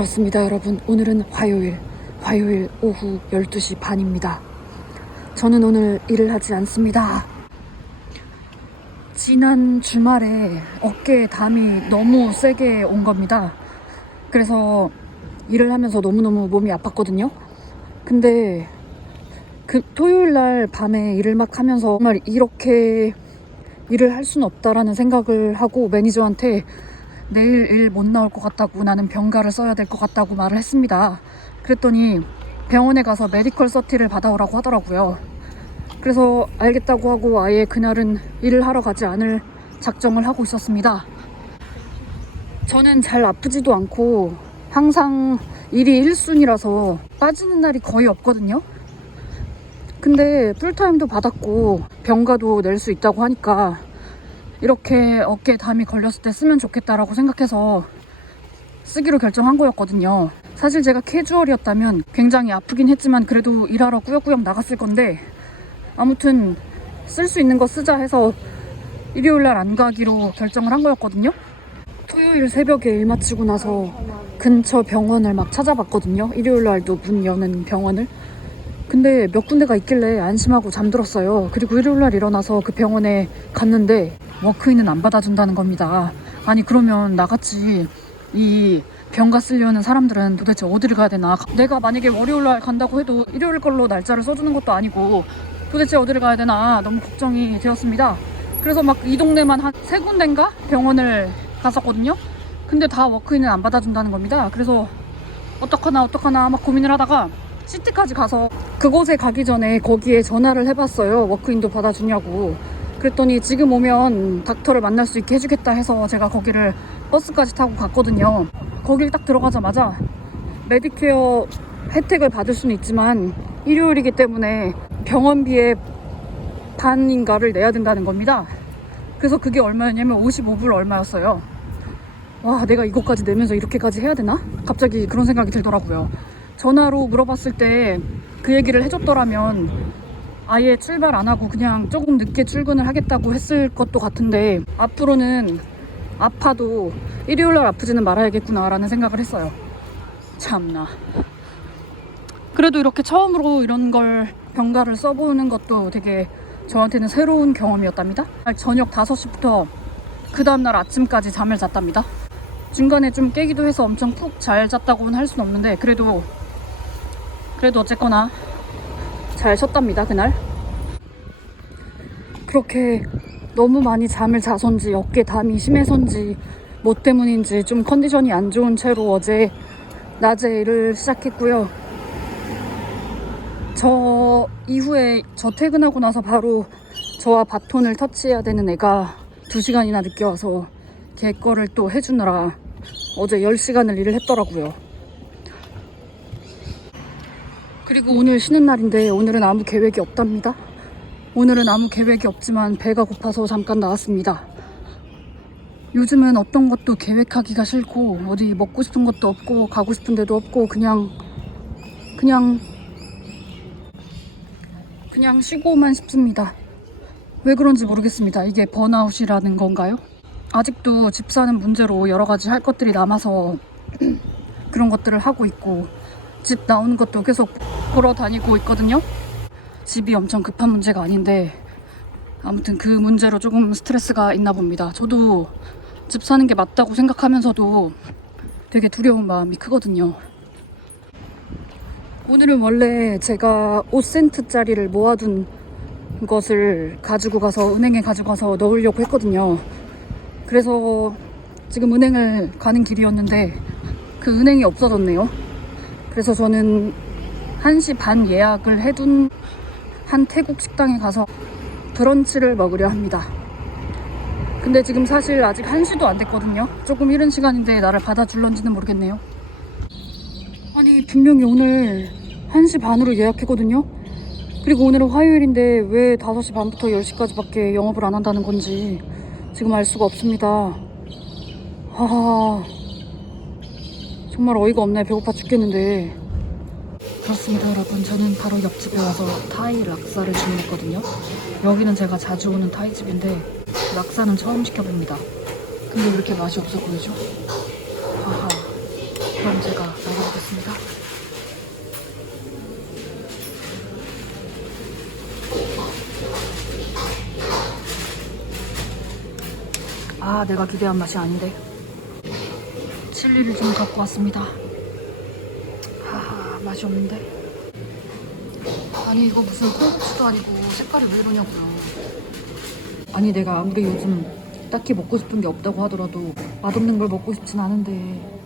그렇습니다, 여러분. 오늘은 화요일 오후 12시 반입니다. 저는 오늘 일을 하지 않습니다. 지난 주말에 어깨에 담이 너무 세게 온 겁니다. 그래서 일을 하면서 너무너무 몸이 아팠거든요. 근데 그 토요일날 밤에 일을 막 하면서 정말 이렇게 일을 할 수는 없다라는 생각을 하고 매니저한테 내일 일 못 나올 것 같다고, 나는 병가를 써야 될 것 같다고 말을 했습니다. 그랬더니 병원에 가서 메디컬 서티를 받아오라고 하더라고요. 그래서 알겠다고 하고 아예 그날은 일을 하러 가지 않을 작정을 하고 있었습니다. 저는 잘 아프지도 않고 항상 일이 1순위라서 빠지는 날이 거의 없거든요. 근데 풀타임도 받았고 병가도 낼 수 있다고 하니까 이렇게 어깨에 담이 걸렸을 때 쓰면 좋겠다라고 생각해서 쓰기로 결정한 거였거든요. 사실 제가 캐주얼이었다면 굉장히 아프긴 했지만 그래도 일하러 꾸역꾸역 나갔을 건데, 아무튼 쓸 수 있는 거 쓰자 해서 일요일날 안 가기로 결정을 한 거였거든요. 토요일 새벽에 일 마치고 나서 근처 병원을 막 찾아봤거든요. 일요일날도 문 여는 병원을. 근데 몇 군데가 있길래 안심하고 잠들었어요. 그리고 일요일날 일어나서 그 병원에 갔는데 워크인은 안 받아준다는 겁니다. 아니, 그러면 나같이 이 병가 쓰려는 사람들은 도대체 어디를 가야 되나. 내가 만약에 월요일날 간다고 해도 일요일 걸로 날짜를 써주는 것도 아니고 도대체 어디를 가야 되나 너무 걱정이 되었습니다. 그래서 막 이 동네만 한 3군데인가 병원을 갔었거든요. 근데 다 워크인은 안 받아준다는 겁니다. 그래서 어떡하나 막 고민을 하다가 시티까지 가서 그곳에 가기 전에 거기에 전화를 해봤어요. 워크인도 받아주냐고. 그랬더니 지금 오면 닥터를 만날 수 있게 해주겠다 해서 제가 거기를 버스까지 타고 갔거든요. 거길 딱 들어가자마자 메디케어 혜택을 받을 수는 있지만 일요일이기 때문에 병원비의 반인가를 내야 된다는 겁니다. 그래서 그게 얼마였냐면 55불 얼마였어요. 와, 내가 이것까지 내면서 이렇게까지 해야 되나? 갑자기 그런 생각이 들더라고요. 전화로 물어봤을 때 그 얘기를 해줬더라면 아예 출발 안 하고 그냥 조금 늦게 출근을 하겠다고 했을 것도 같은데, 앞으로는 아파도 일요일날 아프지는 말아야겠구나 라는 생각을 했어요. 참나. 그래도 이렇게 처음으로 이런 걸 병가를 써보는 것도 되게 저한테는 새로운 경험이었답니다. 저녁 5시부터 그 다음날 아침까지 잠을 잤답니다. 중간에 좀 깨기도 해서 엄청 푹 잘 잤다고는 할 순 없는데 그래도 어쨌거나 잘 쉬었답니다, 그날. 그렇게 너무 많이 잠을 자선지 어깨 담이 심해선지 뭐 때문인지 좀 컨디션이 안 좋은 채로 어제 낮에 일을 시작했고요. 저 이후에 저 퇴근하고 나서 바로 저와 바톤을 터치해야 되는 애가 2시간이나 늦게 와서 걔 거를 또 해주느라 어제 10시간을 일을 했더라고요. 그리고 오늘 쉬는 날인데 오늘은 아무 계획이 없답니다. 오늘은 아무 계획이 없지만 배가 고파서 잠깐 나왔습니다. 요즘은 어떤 것도 계획하기가 싫고 어디 먹고 싶은 것도 없고 가고 싶은 데도 없고 그냥 쉬고만 싶습니다. 왜 그런지 모르겠습니다. 이게 번아웃이라는 건가요? 아직도 집 사는 문제로 여러 가지 할 것들이 남아서 그런 것들을 하고 있고, 집 나오는 것도 계속 보러 다니고 있거든요. 집이 엄청 급한 문제가 아닌데 아무튼 그 문제로 조금 스트레스가 있나 봅니다. 저도 집 사는 게 맞다고 생각하면서도 되게 두려운 마음이 크거든요. 오늘은 원래 제가 5센트짜리를 모아둔 것을 가지고 가서 은행에 가지고 가서 넣으려고 했거든요. 그래서 지금 은행을 가는 길이었는데 그 은행이 없어졌네요. 그래서 저는 1시 반 예약을 해둔 한 태국 식당에 가서 브런치를 먹으려 합니다. 근데 지금 사실 아직 1시도 안 됐거든요. 조금 이른 시간인데 나를 받아줄런지는 모르겠네요. 아니, 분명히 오늘 1시 반으로 예약했거든요. 그리고 오늘은 화요일인데 왜 5시 반부터 10시까지밖에 영업을 안 한다는 건지 지금 알 수가 없습니다. 정말 어이가 없네. 배고파 죽겠는데. 그렇습니다, 여러분. 저는 바로 옆집에 와서 타이 락사를 주문했거든요. 여기는 제가 자주 오는 타이집인데 락사는 처음 시켜봅니다. 근데 왜 이렇게 맛이 없어 보이죠? 그럼 제가 먹어보겠습니다. 아, 내가 기대한 맛이 아닌데. 칠리를 좀 갖고 왔습니다. 하하, 맛이 없는데. 아니, 이거 무슨 콩국수도 아니고 색깔이 왜 이러냐고요. 아니, 내가 아무리 요즘 딱히 먹고 싶은 게 없다고 하더라도 맛없는 걸 먹고 싶진 않은데